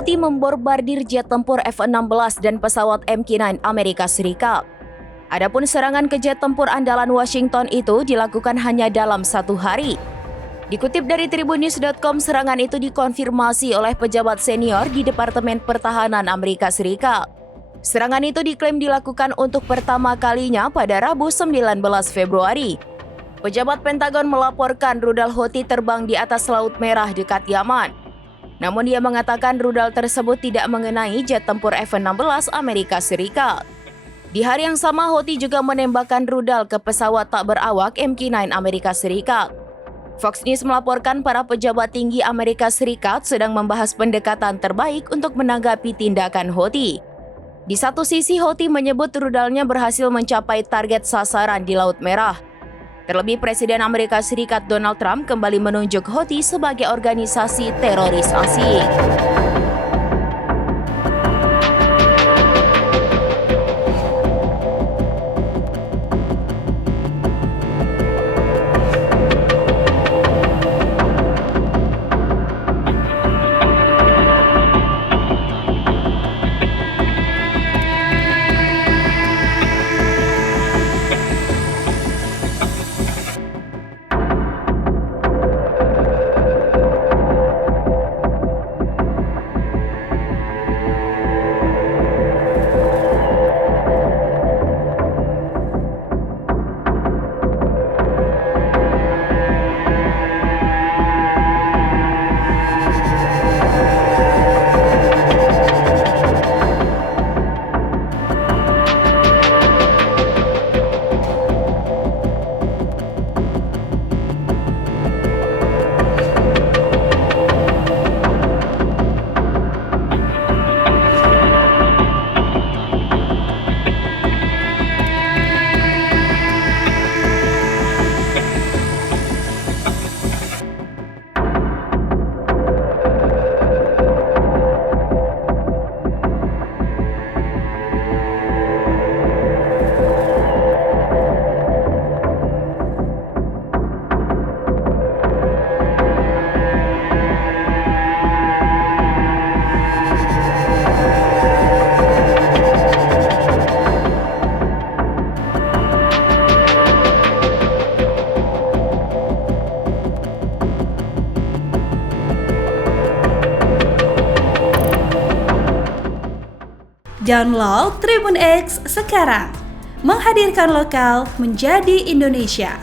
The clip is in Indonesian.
Houthi memborbardir jet tempur F-16 dan pesawat MQ-9 Amerika Serikat. Adapun serangan ke jet tempur andalan Washington itu dilakukan hanya dalam 1 hari. Dikutip dari tribunnews.com, serangan itu dikonfirmasi oleh pejabat senior di Departemen Pertahanan Amerika Serikat. Serangan itu diklaim dilakukan untuk pertama kalinya pada Rabu 19 Februari. Pejabat Pentagon melaporkan rudal Houthi terbang di atas Laut Merah dekat Yaman. Namun dia mengatakan rudal tersebut tidak mengenai jet tempur F-16 Amerika Serikat. Di hari yang sama, Houthi juga menembakkan rudal ke pesawat tak berawak MQ-9 Amerika Serikat. Fox News melaporkan para pejabat tinggi Amerika Serikat sedang membahas pendekatan terbaik untuk menanggapi tindakan Houthi. Di satu sisi, Houthi menyebut rudalnya berhasil mencapai target sasaran di Laut Merah. Terlebih, Presiden Amerika Serikat Donald Trump kembali menunjuk Houthi sebagai organisasi teroris asing. Download Tribun X sekarang, menghadirkan lokal menjadi Indonesia.